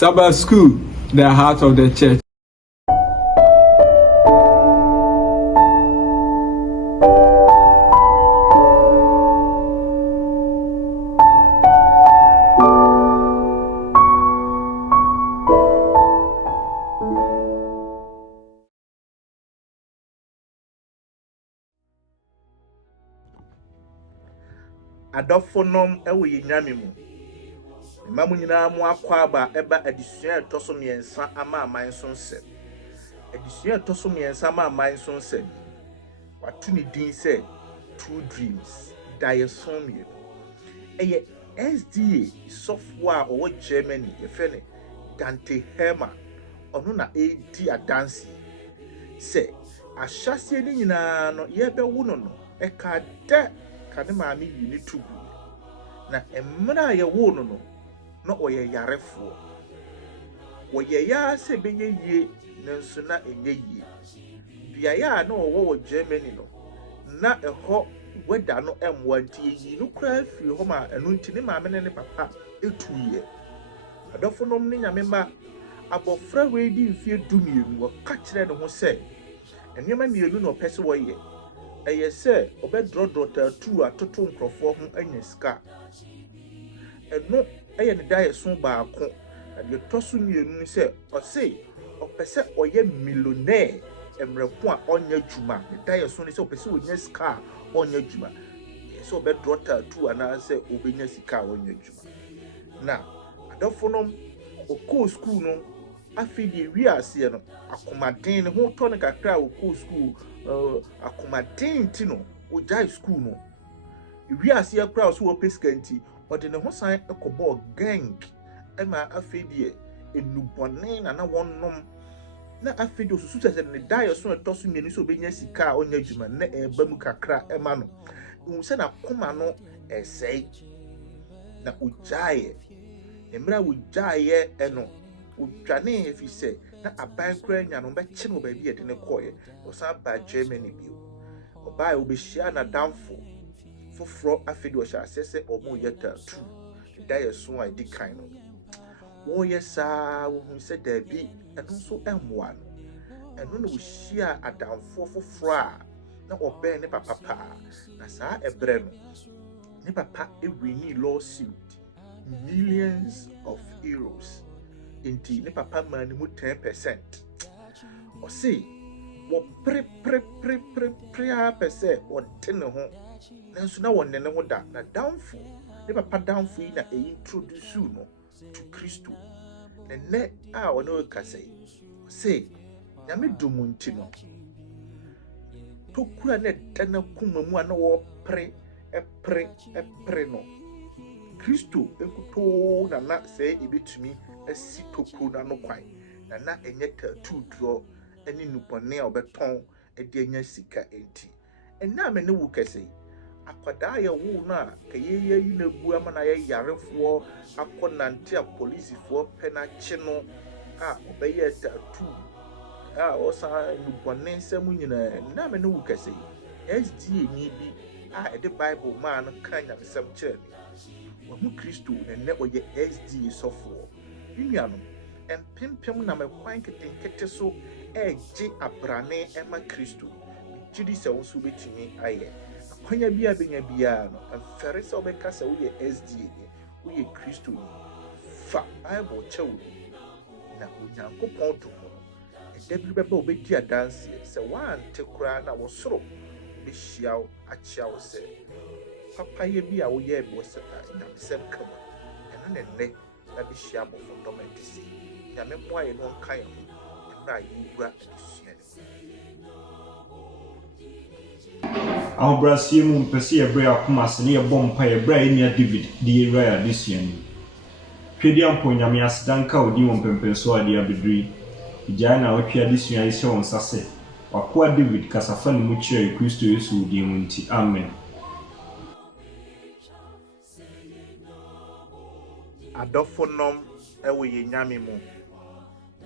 Sabbath school, the heart of the church. Adɔfonom ɛwɔ yɛn nyame mu. Mma mu nyinaa mu akɔ aba ɛba adesua ɛtɔ so mmiɛnsa ama aman so nsɛm. Adesua ɛtɔ so mmiɛnsa ama aman so nsɛm. Watu ne din sɛ Two Dreams. Daeɛso mmienu. Ɛyɛ SDA sɔfo a ɔwɔ Germany yɛfrɛ no Dante Herman. Ɔno na ɛdi adanse sɛ ahyɛseɛ ne nyinaa no yɛbɛwo no ɛka dɛ ka ne maame yi ne tugu na mmerɛ a yɛwo no na ɔyɛ yarefoɔ wɔyɛ yaa sɛ bɛyɛ yie nanso na ɛnyɛ yie biaeɛ a na ɔwɔ wɔ Germany no na ɛhɔ weda no ɛmmoa nti yɛyi no koraa firi hɔ ma ɛno nti ne maame ne papa ɛtuyɛ adɔfonom ne nyame ma abɔfra wei di mfeɛ 12 wɔka kyerɛ ne ho sɛ nneɛma mmienu na ɔpɛ sɛ wɔyɛ ɛyɛ sɛ ɔbɛdrɔdrɔ tattoo atoto nkrɔfoɔ ho anya sika ɛno ɛyɛ ne daeɛso baako na deɛ tɔ so mmienu sɛ ɔse ɔpɛ sɛ ɔyɛ millionaire mmerɛko a ɔnyɛ adwuma ne daeɛso ne sɛ ɔpɛ sɛ ɔnya sika a ɔnyɛ adwuma ɛyɛ sɛ ɔbɛdrɔ tattoo anaasɛ ɔbɛnya sika a ɔnyɛ adwuma na adɔfonom ɔkɔɔ school no afei deɛ wiaseɛ no akomaden ne ho tɔ ne kakra a ɔkɔɔ school akomaden nti no ɔgyae school no wiaseɛ koraa so wɔpɛ sika nti ɔde ne ho san ɛkɔbɔɔ gang ɛma afei deɛ enubɔne na wɔnom na afei deɛ osusu sɛ ne daeɛ so ɛtɔ so mmienu sɛ ɔbɛnya sika a ɔnyɛ adwuma na ɛba mu kakra ɛma no ɛhu sɛ n'akoma no ɛsɛe na ɔgyaeɛ mmerɛ a ɔgyaeɛ ɛno ɔdwane efi sɛ na aban koraa nya no bɛkye no baabi yɛde ne kɔɔɛ ɔsan ba Germany bio ɔbaa ɔbɛhyia n'adamfo foforɔ afei deɛ ɔhyɛ aseɛ sɛ ɔmo yɛ tattoo daeɛ so a ɛdi kan no wɔyɛ saa wɔhu sɛ daabi ɛno nso ɛmmoa no ɛno na ɔhyia adamfoɔ foforɔ a na ɔbɛn ne papa paa na saa ɛbrɛ no ne papa ɛwini lawsuit millions of euros nti ne papa maa ne mu 10%. Ɔse wɔpre a pɛ sɛ ɔde ne ho nanso na wɔne ne ho da na damfo ne papa damfo yi na introduce no to Kristo na nɛ a ɔne ɔka sɛ ɔse nyame dom nti no tokura ne da na kuma mu a na wɔpre no Kristo ekutoo na sɛ ebetumi asi tokuro na no kwan na enye tattoo draw ene nupone a obetɔn ede anya sika enti enna me ne wu kɛse akwadaa yɛ wo na kayeye yi na bu ama na yɛ yarefoɔ akɔnante a policefoɔ pɛ na kye no a obɛyɛ tattoo a ɔsa nupone nsɛm nyina enna me ne wu kɛse SDA ni bi a ede Bible ma no kan nya nsɛm kyerɛ ni wɔn Kristo na ne ɔyɛ SDA sɔfoɔ Unianum empempem na mekwan ketenkete so gye abrane ema Kristo gidi sɛ wo so betumi ayɛ akwanya bia benya bia no mfɛre sɛ obɛka sɛ wo yɛ SDA wo yɛ Kristo fa Bible kyɛw na onyankopɔn to ho ɛdabiri bɛba obɛdi adanse sɛ wante kora na wo soro behyia wo akyia wo sɛ papa yɛ bi a wo yɛ bi wo sɛ nyamsɛm kama ɛno ne nne na behyia mo fundament si nyame mmoa yɛ no nka yɛ ho mmerɛ a yɛwura adesua no ahobrɛaseɛ mu mpɛsɛ yɛbrɛ akoma ase ne yɛbɔ mpa yɛbrɛ a yɛnia David de yɛwura yɛ adesua no hwɛdi ampo nyame aseda nka odi wɔ mpɛmpɛnso a de abɛduri gyae na wɔtwe adesua yi hyɛ wɔn nsa sɛ wakoa David kasafa ne mu kyerɛ Kristo Yesu din mu nti amen. adɔfonom ɛwɔ yɛ nyame mu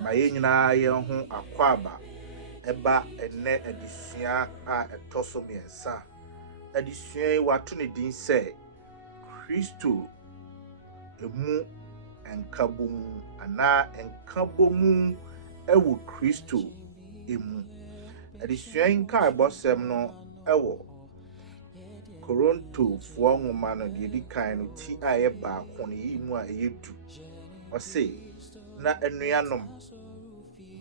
ma yɛ nyinaa yɛn ho akɔaba ɛba ɛnɛ adesua a ɛtɔ so mmiɛnsa adesua yi wato ne din sɛ Kristo emu enkabomu ana enkabomu ewo Kristo emu. Adesua nka ibosem no ewo Korinto fo nwoma no de di kan no ti aye baako ne yi mu a eyedu. Ose na enuanom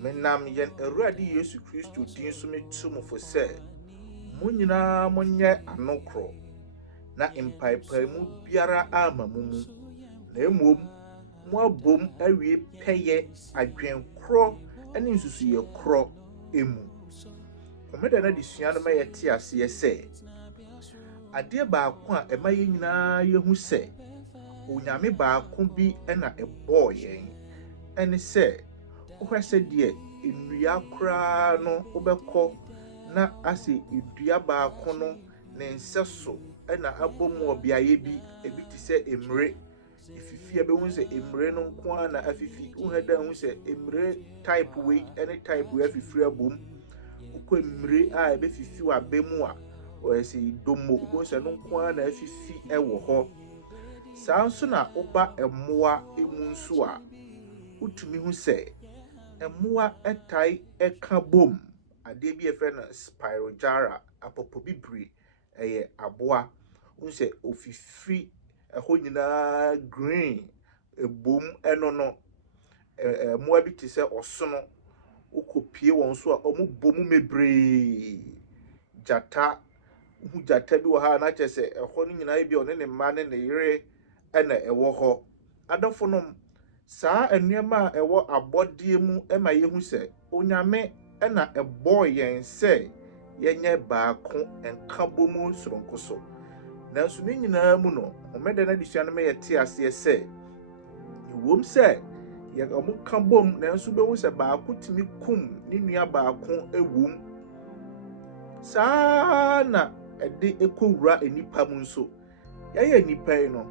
menam yen Awurade Yesu Kristo din so metum fo se munyina monye anokro na mpaipaimu biara ama mumu na emom mo abom awie peye adwenkro ene nsusuye kro emu. Komeda na disua no maye te ase se ade baako a ema ye nyina yehu se onyame baako bi na ebo yen ene se ohwese de ennua kra no obekọ na ase edua baako no ne nseso na abomu obiaye bi ebi ti se emre ififi abehu se emre no nko na afifi uheda hu se emre type we any type we afifiri abom ukọ emre a ebe fifi wa bemu a o se domo ukọ se no nko na afifi ewo ho saa nso na oba emmoa emu nso a utumi hu se emmoa etai eka bom ade bi efre na spirogyra apopo bibiri eye aboa unse ofifiri eho nyina green ebom eno no emmoa bi ti se osono ukopie won so a omu bomu mebre jata hu jata bi wo ha na chese eho no nyina bi one ne ma ne yire ena ewo ho adafonom saa enuema ewo abodie mu ema yehu se onyame ena ebo yen se yenye baako enkabomu soronkoso nanso ne nyina mu no omeda na disua no me yete ase se iwom se ye omu kambom nanso behu se baako timi kum ne nua baako ewom saa na ede ekowura enipa mu nso ye nipa yi no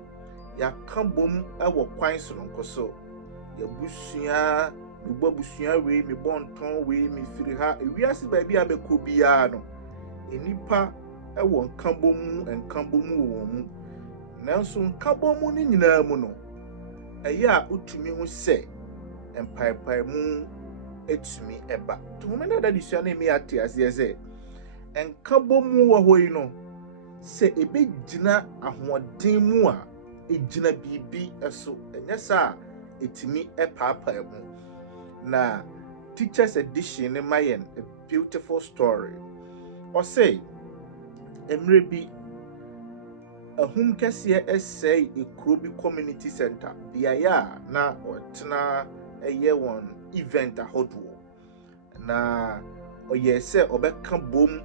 ya kambom ewo kwan soronkoso ya busua mebɔ busua we mebɔ nton we mefiri ha ewiase ba bia beko bia no enipa ewo nkambomu wo mu nanso nkambomu ni nyina mu no eya utumi hu se empaipai mu etumi eba to me na da disua na me ate ase ese enkambomu wo hoyi no se ebegina ahoɔden mu a ejina bibi eso enya sa etimi epapa mu na teachers edition mayen a beautiful story or say emre bi ahum kese essay ekrobi community center biaya na otena eye won event ahodo na oye se obeka bom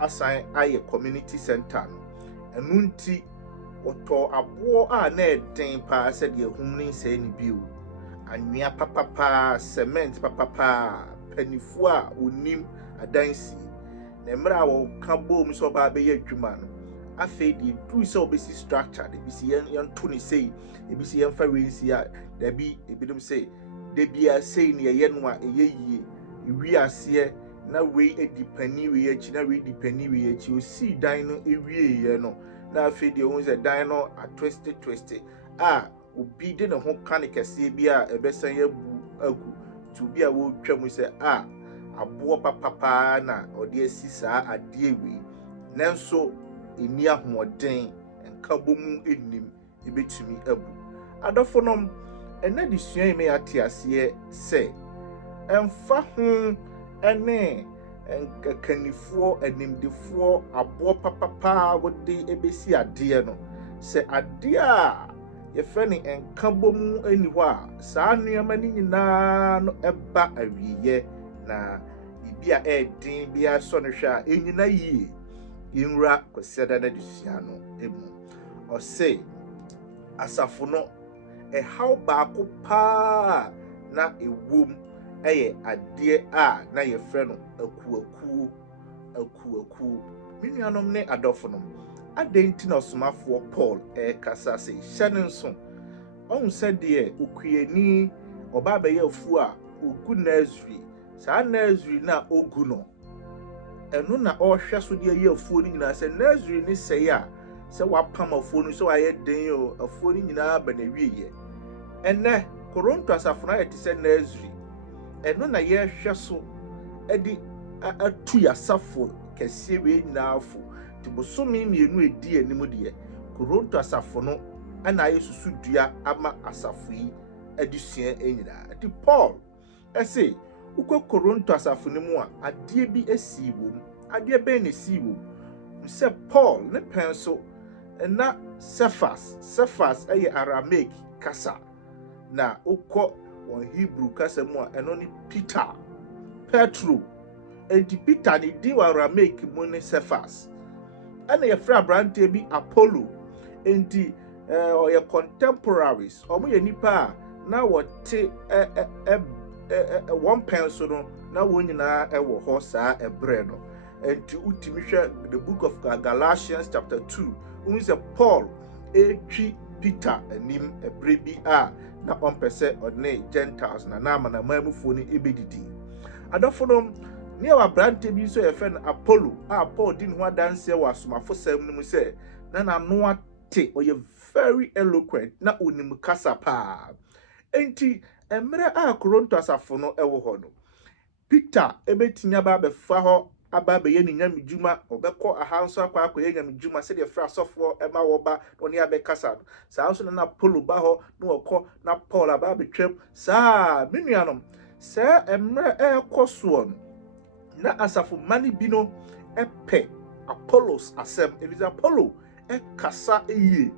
asan aye community center no enunti oto abo a na eden pa se de ahum ni se ni bio anwea papapa cement papapa panifo a onim adansi na emra wo ka bom so ba be adwuma no afi de du so obesi structure de bisi yan to ni sei e bisi yan fa wensi a da bi ebidum sei de bia sei ne ye no a eyeyie ewi ase na we edipani we achi na we dipani we achi o si dan no ewie ye no na afi de won se dan no a twist a obi de ne ho kan kese bi a ebesan ya bu agu to bi a wo twam se a abo papapa na ode asi saa ade wi nanso eni ahoɔden enkabomu enim ebetumi abu adofonom ena disua me ate ase se emfa ho ene enkakanifo animdefo abo papapa wode ebesi ade no se ade a ye fani enkabomu eni ho a saa nneɛma ni nyinaa no eba awiye na bibia edin bia so no hwa enyina yie yinra kwaseda na disua no emu ose asafo no how baako pa na ewom eye ade a na ye frɛ no akuaku minuanom ne adɔfonom adenti na osomafo Paul kasa se hyɛne nso ɔhu sɛ de okuani ɔba bɛyɛ afu a ogu Nazri saa Nazri na ogu no ɛno na ɔhwɛ so de yɛ afuo ni nyinaa sɛ Nazri ni sɛe a sɛ wapam afuo no so ayɛ den o afuo ni nyinaa ba na wieye ene Koronto asafo na yɛte sɛ Naziri ɛno na yɛhwɛ so ɛde atu yasafo kɛseɛ wei nyinaa afo te bosome mmienu edi anim deɛ Koronto asafo no ana ayɛ susu dua ama asafo yi adusua nyinaa ati Paul ɛsɛ ukɔ Koronto asafo no mu a adeɛ bi asi wom adeɛ bɛn na asi wom sɛ Paul ne pɛn so na Cephas ɛyɛ Aramaic kasa na ukɔ wɔn Hebrew kasa mu a ɛno ne Petro enti Peter ne di wɔ Aramaic mu ne Cephas ɛna yɛfrɛ aberanteɛ bi Apollo enti ɔyɛ contemporaries ɔmo yɛ nipa a na wɔte wɔn pɛn so no na wɔn nyinaa ɛwɔ hɔ saa ɛbrɛ no enti utimi hwɛ the book of Galatians chapter 2 when say Paul etwi Peter anim ɛbrɛ bi a na ɔmpɛ sɛ ɔne Gentiles na amanamanmufoɔ no ebedidi adɔfo no ne wa aberanteɛ bi nso yɛfrɛ no Apollo a Paul di ne ho adanseɛ wɔ asomafo sɛm no mu sɛ na n'ano ate ɔyɛ very eloquent na onim kasa paa enti emre a Koronto asafo no ɛwɔ hɔ no Peter ebetinya ba befa hɔ aba be ye ne nyame dwuma obekɔ ahanso akɔ akɔyɛ nyame dwuma sɛ de fra asɔfo ɛma wɔ ba no ne abɛkasa no saa nso na Apollo ba hɔ no wɔkɔ na Paul aba betwam saa menuanom sɛ emre ɛkɔ soɔ no na asafo mani bi no ɛpɛ Apollos asɛm ebiza Apollo ɛkasa eyie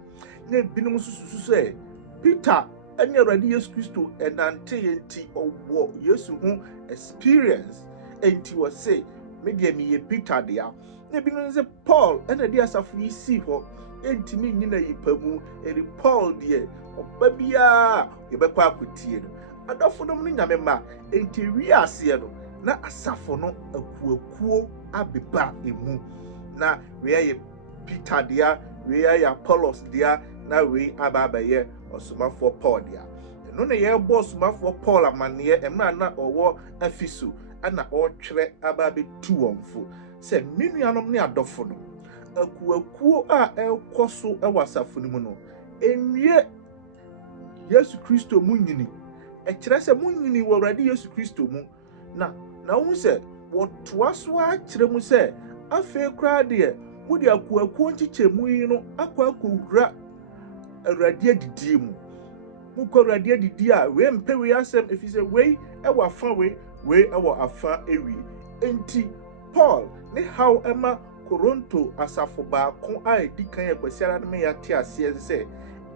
na binom susu sɛ Peter ɛne Awurade Yesu Kristo ɛnante yɛnti ɔwɔ Yesu ho experience enti wɔ se media mi ye Peter dia na binom sɛ Paul ɛna di asafo yi si hɔ enti mi nyina yipa mu eri Paul die ɔba bia yɛbɛkɔ akotie no adɔfo no no nyame ma enti wi aseɛ no na asafo no akuakuo abeba emu na we yɛ Peter dia we yɛ Apollos dia na we ababayɛ ɔsomafoɔ Paul dia no na yɛbɔ ɔsomafoɔ Paul amanneɛ emra na ɔwɔ Afiso ana ɔtwerɛ ababetu wɔnfo sɛ menuanom ne adɔfo no akuakuo a ɛkɔ so ɛwɔ asafo no mu no enwie Yesu Kristo mu nyini ɛkyerɛ sɛ mu nyini wɔ Awurade Yesu Kristo mu na wo sɛ wɔtoa so akyerɛ mu sɛ afei koraa deɛ wode akuakuo nkyekyɛmu yi no akɔwura Awurade adidie mu mukɔ Awurade adidie a we mpɛ we asɛm efisɛ we ɛwɔ afa we ɛwɔ afa ewi enti Paul ne how ɛma Koronto asafo baako a edi kan yɛ kwasiara no me yate aseɛ sɛ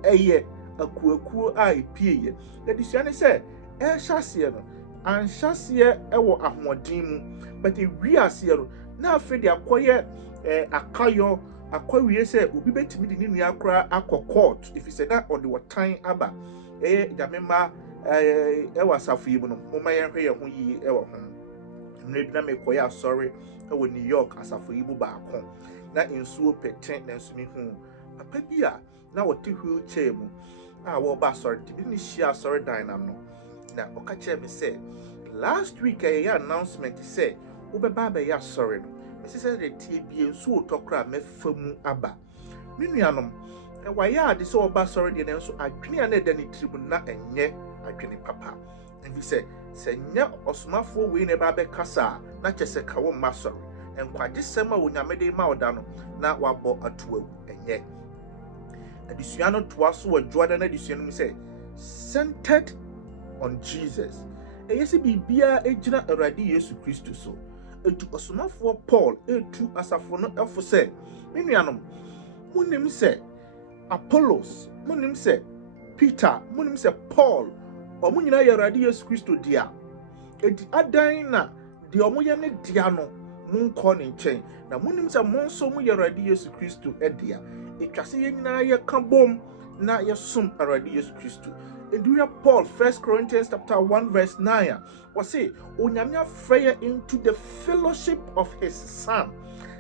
ɛyɛ akuakuo a epieye edisua ne sɛ ɛhyɛseɛ no anhyɛseɛ ɛwɔ ahoɔden mu but ewi aseɛ no na afɛ de akɔyɛ akayɔ akɔwie sɛ obi betimi de ne nua akora akɔ court efisɛ na ɔde wɔtan aba jamema ɛwɔ asafo yi mu no moma yɛhwɛ yɛ ho yi ɛwɔ ho mmerɛ bi na mekɔyɛ asɔre ɛwɔ New York asafo yi mu baako na nsuo pɛtɛn na nso mi hu papa bi a na wɔte wheelchair mu a wɔba asɔre de bi ne hyia asɔre dan nam no na ɔka kyerɛ me sɛ last week ɛyɛ announcement sɛ wobɛba abɛyɛ asɔre no mesi sɛ de tie bie nsuo tɔkora mɛfa mu aba menuanom wayɛ ade sɛ wɔba asɔre deɛ nanso adwene a na ɛda ne tiri mu na ɛnyɛ adwene papa ɛbi sɛ nyɛ ɔsomafoɔ wei na ɛba abɛkasa na kyɛ sɛ ka wo mma asɔre nkwagye sɛm a Onyame de ma ɔda no na wabɔ atoawu ɛnyɛ adesua no toa so wɔ dwoada na adesua no mu sɛ centered on Jesus ɛyɛ sɛ biribia egyina Awurade Yesu Kristo so etu ɔsomafoɔ Paul etu asafo no ɛfo sɛ menuanom munim sɛ Apollos munim sɛ Peter munim sɛ Paul ɔmo nyina yɛ Awurade Yesu Kristo dia edi adan na de ɔmo yɛ ne dia no monkɔ ne nkyɛn na munim sɛ mo nso mo yɛ Awurade Yesu Kristo dia etwa sɛ yɛn nyinaa yɛka bom na yɛsom Awurade Yesu Kristo Eduya Paul 1 Corinthians chapter 1 verse 9 was say onyame afrɛ into the fellowship of his son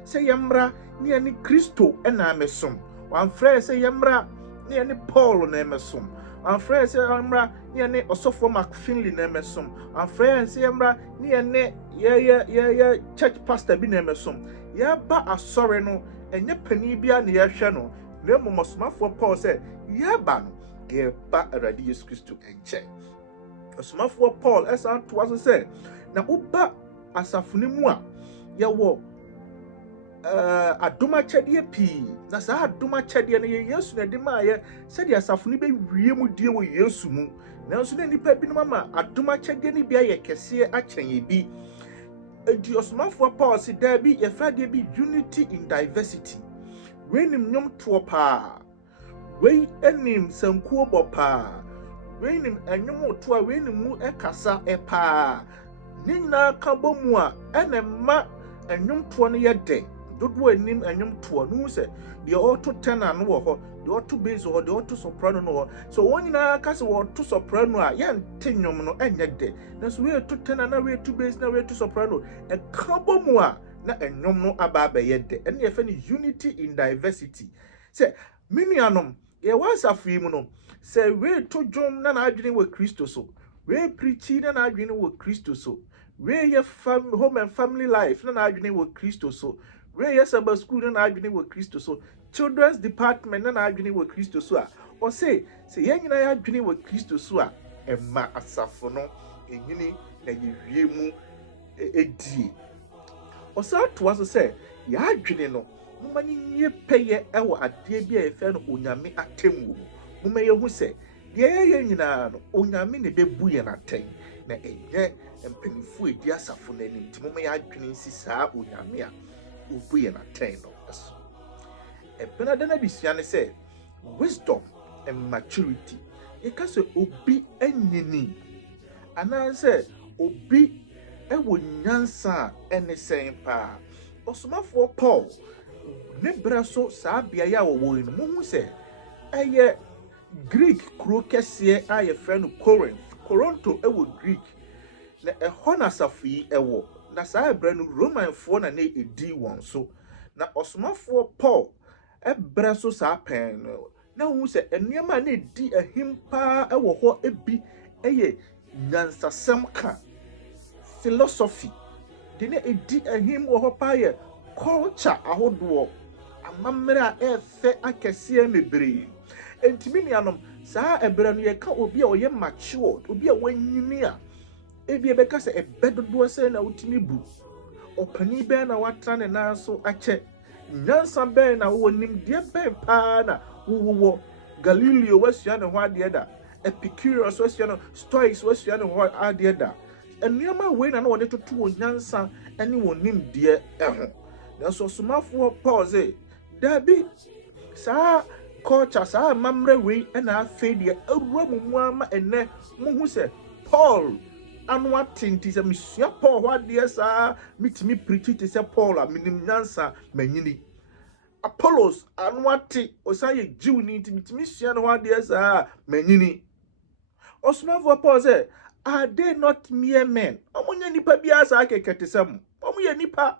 sɛ yɛmmra ne yɛne Kristo ɛna amesom wamfrɛ sɛ yɛmmra ne yɛne Paul na amesom wamfrɛ sɛ yɛmmra ne yɛne Osofo McFinley na amesom wamfrɛ sɛ yɛmmra ne yɛne yɛ church pastor bi na amesom yɛba asɔre no ɛnyɛ pani bia ne yɛhwɛ no na mmomosomafo Paul sɛ yɛba no yɛba Awurade Yesu Kristo nkyɛn. Ɔsomafo Paul ɛsan to aso sɛ na woba asafo no mu a yɛwɔ adom akyɛdeɛ pii, na saa adom akyɛdeɛ no yɛ Yesu na de maayɛ sɛdeɛ asafo no bɛwie mu die wɔ Yesu mu. Nanso na nipa binom ama adom akyɛdeɛ no bi ayɛ kɛseɛ akyɛn yɛ bi. Enti ɔsomafo Paul si daabi yɛfrɛ deɛ bi unity in diversity. Wei nim nnwom toɔ paa, wei anim sankuo bɔ paa, wei nim ɛnwom toɔ a wei nim mu ɛkasa paa. Ne nyinaa ka bɔ mu a ɛna mma ɛnwom toɔ no yɛ dɛ. Dodoɔ anim ɛnwom toɔ no sɛ deɛ ɔto tenor no wɔ hɔ, deɛ ɔto bass wɔ hɔ, deɛ ɔto soprano no wɔ. So wɔn nyinaa ka sɛ wɔto soprano a yɛnte nnwom no ɛnyɛ dɛ. Nanso wei to tenor na wei to bass na wei to soprano ɛka bɔ mu a na ɛnwom no aba abɛyɛ dɛ. Ɛne yɛfɛ no unity in diversity. Sɛ me nuanom yɛwɔ asafo yi mu no, sɛ wei to dwom na n'adwene wɔ Kristo so, wei preachi na n'adwene wɔ Kristo so, wei yɛ home and family life na n'adwene wɔ Kristo so, wei yɛ Sabbath school na n'adwene wɔ Kristo so, children's department na n'adwene wɔ Kristo so a ɔse sɛ yɛn nyinaa yɛadwene wɔ Kristo so a ɛma asafo no ɛnyini na yɛwie mu ɛdie. Ɔsa to aso sɛ yɛadwene no moma no nye pɛyɛ ɛwɔ adeɛ bi a yɛfɛ no onyame atemmu mu. Moma yɛhu sɛ deɛ yɛyɛ nyinaa no onyame ne bɛbu yɛn atɛn na ɛnyɛ mpanyinfo edi asafo n'anim. Nti moma yɛadwene nsi saa onyame a ɔbu yɛn atɛn no ɛso. Ɛbɛna dana bisua ne sɛ wisdom and maturity. Yɛka sɛ obi anyini anaasɛ obi ɛwɔ nyansa a ɛne sɛn paa. Ɔsomafoɔ Paul ne bra so saa beaeɛ a wɔwɔ yi no mohu sɛ ɛyɛ Greek kuro kɛseɛ a yɛfrɛ no Corinth. Toronto ɛwɔ Greek na ɛhɔ na asafo yi ɛwɔ. Na saa ɛbrɛ no Romanfoɔ na ne ɛdi wɔn so. Na ɔsomafoɔ Paul ɛbrɛ so saa pɛn no na wohu sɛ nneɛma a na ɛdi ahim paa ɛwɔ hɔ ebi ɛyɛ nyansasɛm ka, philosophy. De ne ɛdi ahim wɔ hɔ paa yɛ culture ahodoɔ, amammerɛ a ɛfɛ akɛseɛ mebree. Enti me nuanom saa ɛbrɛ no yɛka obi a ɔyɛ matured, obi a wanyini a ebi ɛbɛka sɛ ɛbɛ dodoɔ sɛ na wotumi bu, ɔpanin bɛn na watra ne nan so akyɛ, nyansa bɛn na wɔwɔ nimdeɛ bɛn paa na wɔwɔ. Galileo wasua ne ho adeɛ da, Epicurus wasua no, Stoics wasua ne ho adeɛ da. Nneɛma wei na wɔde toto wɔ nyansa ne wɔ nimdeɛ ɛho. Nanso ɔsomafoɔ Paul sɛ dabi saa culture saa amammerɛ wei ɛna afei deɛ awura mu ama ɛnɛ mohu sɛ Paul ano ate. Nti sɛ mesua Paul hɔ adeɛ saa metumi preachi te sɛ Paul a menim nyansa manyini. Apollos ano ate ɔsan yɛ Jew ni nti metumi sua ne ho adeɛ saa manyini. Ɔsomafoɔ Paul sɛ are they not mere men? Ɔmo nyɛ nipa biara saa kɛkɛ te sɛ mo. Ɔmo yɛ nipa.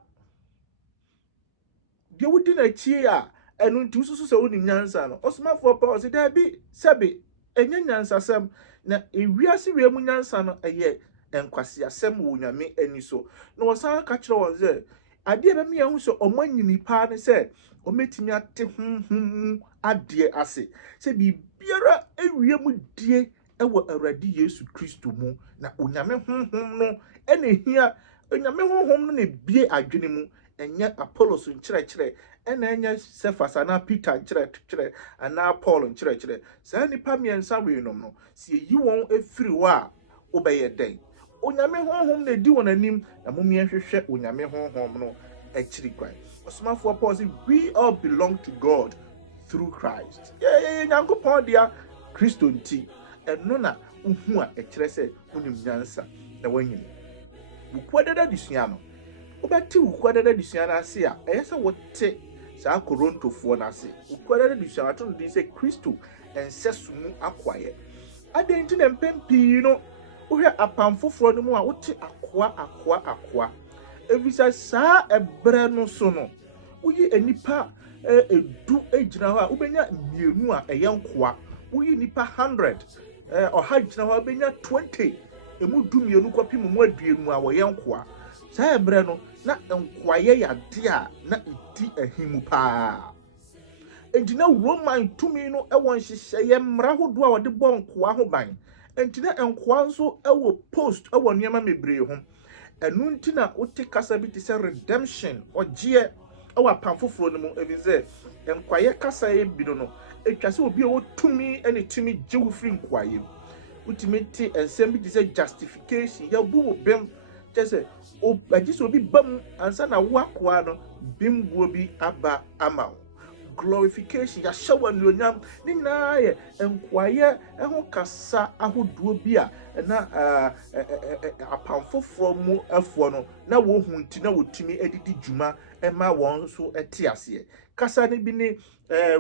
Deɛ wodi n'akyi a ɛno nti wosusu sɛ wonim nyansa no. Ɔsomafoɔ Paul sɛ dabi sɛbe ɛnyɛ nyansasɛm na ewiase wie mu nyansa no ɛyɛ nkwasiasɛm wɔ nyame ani so. Na wɔsan ka kyerɛ wɔn sɛ adeɛ bɛmi yɛn ho sɛ ɔmo anyini paa ne sɛ ɔmetumi ate honhom adeɛ ase sɛ biribiara ewie mu die ɛwɔ Awurade Yesu Kristo mu na onyame honhom no ɛna ehia onyame honhom no na ebie adwene mu. Ɛnyɛ Apollos nkyerɛkyerɛ ɛna ɛnyɛ Cephas anaa Peter nkyerɛkyerɛ anaa Paul nkyerɛkyerɛ. Saa nipa mmiɛnsa wei nom no sɛ eyi wɔn efiri hɔ a wobɛyɛ dɛn. Onyame honhom na edi wɔn anim na mumie hwehwɛ onyame honhom no akyiri kwan. Ɔsomafoɔ Paul sɛ we all belong to God through Christ. Nyankopɔn dia Kristo nti ɛno na uhu a ɛkyerɛ sɛ wonim nyansa na wanyini. Wukua dada disua no wobɛte wukua dada disua no ase a ɛyɛ sɛ wote saa Korontofoɔ no ase. Wukua dada disua ato no din sɛ Kristo ɛnsɛso mu akwaeɛ. Adɛn nti na mpɛn pii no wohwɛ apam foforɔ no mu a wote akoa. Efisɛ saa ɛbrɛ no so no woyi enipa edu egyina hɔ a wobɛnya mmienu a ɛyɛ nkoa. Woyi nipa 100 ɔha gyina hɔ a wobɛnya 20 emu du mmienu kɔpem mu aduonu a wɔyɛ nkoa. Saa ɛbrɛ no na nkoayɛ yɛ ade a na edi ahimu paa. enti na Roman tumi no ɛwɔ nhyehyɛeɛ mmara hodoɔ a wɔde bɔ nkoa ho ban enti na nkoa nso ɛwɔ post ɛwɔ nneɛma mebree ho ɛno nti na wote kasa bi te sɛ redemption ɔgyeɛ ɛwɔ apam foforɔ no mu ebi sɛ nkwaeɛ kasa yɛ bi no etwa sɛ obi a wɔtumi ɛne tumi gye wo firi nkwaeɛ mu wotumi te nsɛm bi te sɛ justification yɛbu wo bem kyɛ sɛ agye sɛ obi ba mu ansa na wo akoa no bimbuo bi aba ama wo glorification yɛahyɛ wo anuonyam ne nyinaa yɛ nkwaeɛ ho kasa ahodoɔ bi a na apam foforɔ mu afoɔ no na wɔhu nti na wɔtumi adidi dwuma ma wɔn nso te aseɛ kasa no bi ne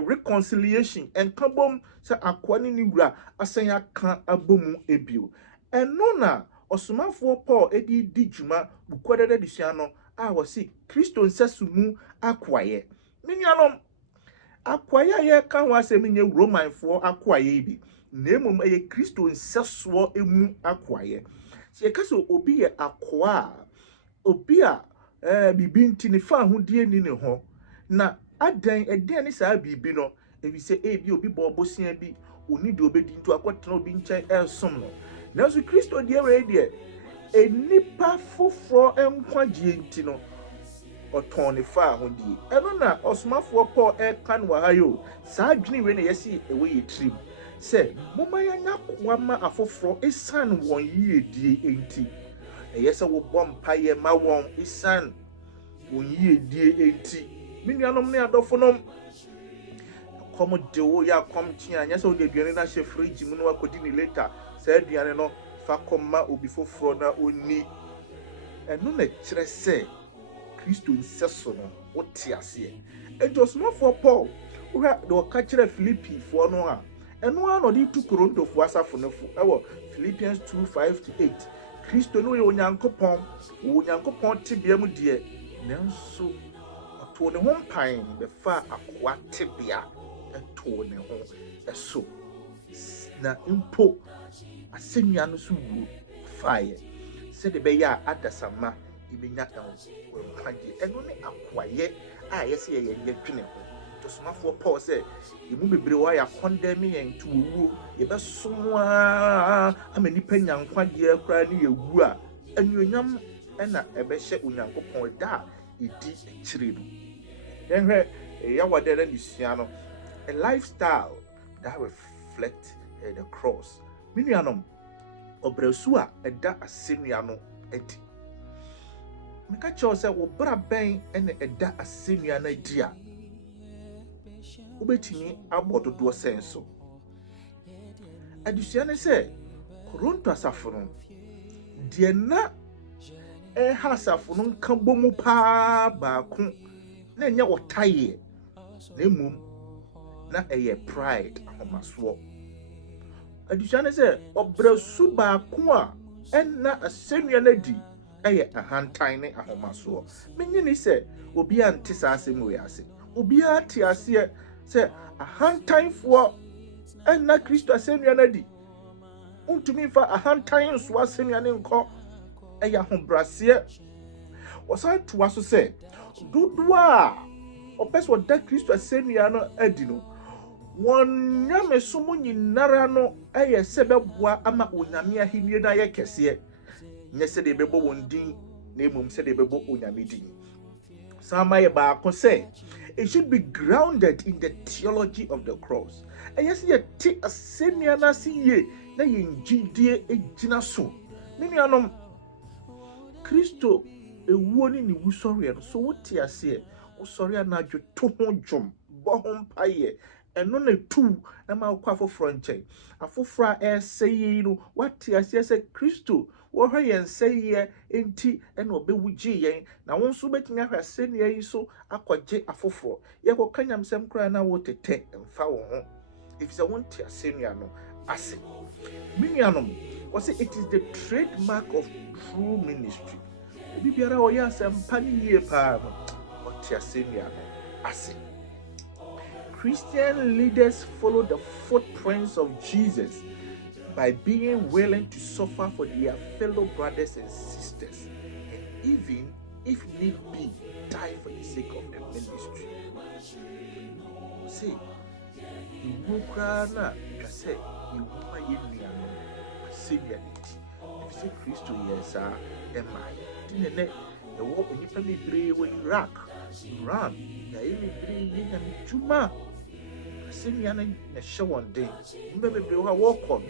reconciliation ɛnka bom sɛ akoa ne ne wura asan aka abɔ mu ebio ɛno na ɔsomafoɔ Paul di dwuma bukwada de sua no a wɔsi Kristo nsɛso mu akoayɛ me nuanom akoayɛ a yɛka ho asɛm nyɛ Romanfoɔ akoayɛ bi na mmom ɛyɛ Kristo nsɛsoɔ emu akoayɛ sɛ yɛka sɛ obi yɛ akoa a obi a bibi nti ne fa ahodie ni ne ho na adan ɛdan ne saa bibi no ebi sɛ ebi obi bɔ bosia bi oni de obedi nto akɔtena obi nkyɛn ɛsom no nanso Kristo deɛ wei deɛ enipa foforɔ nkwagye nti no ɔtɔn ne fa ahodie ɛno na ɔsomafoɔ Paul ɛka no wɔ ha yo saa adwene wei na yɛsi ɛwɔ yɛ tirim sɛ moma yɛnya koa ma afoforɔ esan wɔn yiedie enti ɛyɛ sɛ wɔbɔ mpaeɛ ma wɔn esan wɔn yiedie enti me nuanom ne adɔfonom kɔm de wo yɛ akɔm tia nyɛ sɛ wode aduane no ahyɛ fridge mu no akɔdi ne later saa aduane no fa kɔma obi foforɔ na onni ɛno na kyerɛ sɛ Kristo nsɛso no wote aseɛ enti ɔsomafoɔ Paul wohwɛ de ɔka kyerɛ Philippifoɔ no a ɛno ara na ɔde tu Korintofoɔ asafo no fo ɛwɔ Philippians 2:5-8 Kristo no yɛ Onyankopɔn tebea mu deɛ nanso ɔtoo ne ho mpan bɛfa akoa tebea ɛtoo ne ho ɛso na mpo asɛnnua no so wuo faeɛ sɛde bɛyɛ a adasama ibenya nkwagye ɛno ne akoayɛ a yɛsɛ yɛyɛ twene ho tosomafoɔ Paul sɛ emu bebree wɔ yɛ condemn yɛn to wuo yɛbɛsom ama nipa nya nkwagye koraa ne yɛwu a anuonyam ɛna ɛbɛhyɛ Onyankopɔn da a ɛdi akyire no yɛhwɛ yɛwɔ dɛ ne sua no a lifestyle that reflect the cross minuanom obrasu a ɛda asennua no adi meka kyerɛw sɛ wo bra bɛn ɛna ɛda asennua no adi a wobɛtumi abɔ dodoɔ sɛn so adusua ne sɛ Korinto asafo no deɛ na ɛha asafo no nka bɔ mu paa baako na ɛnyɛ ɔtayeɛ na mmom na ɛyɛ pride ahomasoɔ adusua ne sɛ ɔbrasu baako a ɛna asennua no adi ɛyɛ ahantan ne ahomasoɔ menye ne sɛ obiara nte saa asɛm wei ase obiara te aseɛ sɛ ahantanfoɔ ɛna Kristo asennua no adi untumi mfa ahantan nso asennua ne nkɔ ɛyɛ ahobraseɛ wɔsan toa so sɛ dodoɔ a ɔpɛ sɛ ɔda Kristo asennua no adi no wɔn nyame so mu nyinara no ɛyɛ sɛ bɛboa ama onyame ahenni no ayɛ kɛseɛ nyɛ sɛ de bɛbɔ wɔn din na mmom sɛ de bɛbɔ onyame din sama yɛ baako sɛ it should be grounded in the theology of the cross ɛyɛ sɛ yɛte asennua no ase yie na yɛn gyidie gyina so me nuanom Kristo ewuo ne ne wusɔreɛ no so wote aseɛ wosɔre anadwo to ho dwom bɔ ho mpaeɛ ɛno na tu na ma wokɔ afoforɔ nkyɛn afoforɔ a ɛsɛ yi no wate aseɛ sɛ Kristo wɔhwɛ yɛn sɛyɛ enti ɛna ɔbɛwu gye yɛn na wɔn nso bɛtumi ahwɛ asɛnnua yi so akɔgye afoforɔ yɛkɔka nyamsɛm koraa na wɔtetɛ mfa wɔn ho ɛfisɛ wonte asɛnnua no ase me nuanom wɔsɛ it is the trademark of true ministry obi biara ɔyɛ asɛmpa ne yie paa no ɔte asɛnnua no ase Christian leaders follow the footprints of Jesus by being willing to suffer for their fellow brothers and sisters, and even, if need be, die for the sake of the ministry. See, you cry na say you ma yenu ano asebia nti if say Christo yes ema dinene the work when you pay three when Iraq Iran ya imi three yin and juma asebia na show one day mbebe be wa work on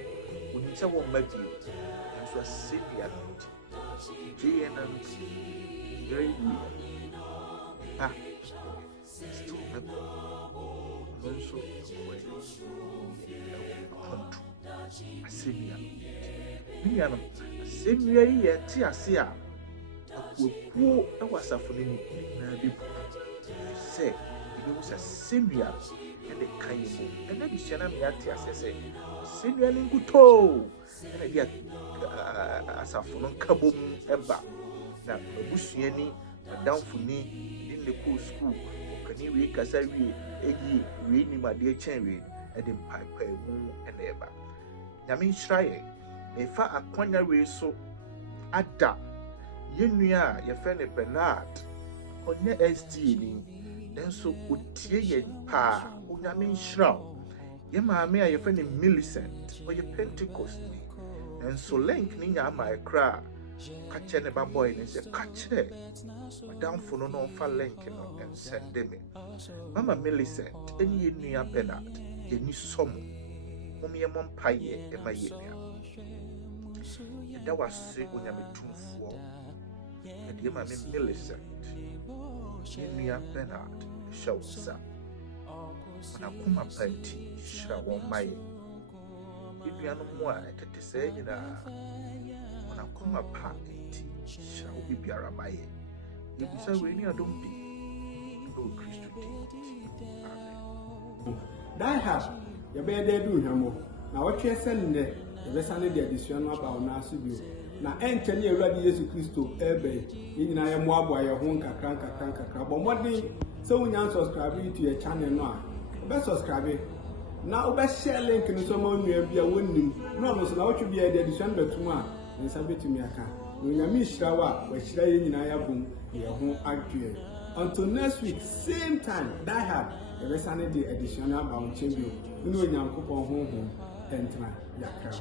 when you say one magi and so asebia nti and very still also asemia miano asemia yi yɛte ase a akuakuo ɛwɔ asafo no mu na bɛbu sɛ ebi wɔ sɛ asemia ɛde kan mu ɛna bi hyɛ na me ate ase sɛ asemia no nkutoo ɛna bi asafo no nkabɔ mu ɛba na abusuani adamfo ni ne kɔ school ɔkani wei kasa wie egi wei nim adeɛ kyɛn wei ɛde mpaepae mu ɛna ɛba nyame nhyira yɛ mefa akwanya wei so ada yɛnnua a yɛfrɛ no Bernard ɔnyɛ SDA ni nanso otie yɛn paa onyame nhyira wo yɛ maame a yɛfrɛ no Millicent ɔyɛ Pentecost ni nanso link ni nya ama ɛkra ka kyerɛ ne ba boy ne sɛ ka kyerɛ madamfo no na ɔmfa link no ɛnsɛnde me mama Millicent ɛne yɛnnua Bernard yɛni sɔm momyɛ mɔ mpayɛ ɛma yɛnnua yɛda wase onyame tumfoɔ ɛde yɛ maame Millicent yɛnnua Bernard hyɛ wo nsa ɔnakoma pa nti hyira wɔn ma yɛ yɛnnua no mu a ɛtete sɛ nyinaa ɔnakoma pa nti hyira wo bibiara ma yɛ yɛbisa wei ne adom bi ɛwɔ Kristo din amen. Die hard yɛbɛyɛ dɛ du hwamo na wɔtwe sɛ nnɛ yɛbɛsane de adesua no aba wo naso bio na ɛnkyɛ ne Awurade Yesu Kristo ɛbɛn yɛn nyinaa yɛmmoaboa yɛn ho nkakra bɔ mmɔden sɛ wonya subscribe to your channel no a wobɛsubscribe na wobɛshare link no so ma nnua bi a wɔnnim na ɔno so na wɔtwe bi de adesua no bɛtom a ne nsa bɛtumi aka na onyame nhyira wo a wahyira yɛn nyinaa yɛabom yɛn ho adwene. Until next week, same time, Die Hard, yɛbɛsane de adesua no aba wo nkyɛn bio ne onyankopɔn honhom ɛntena yakra.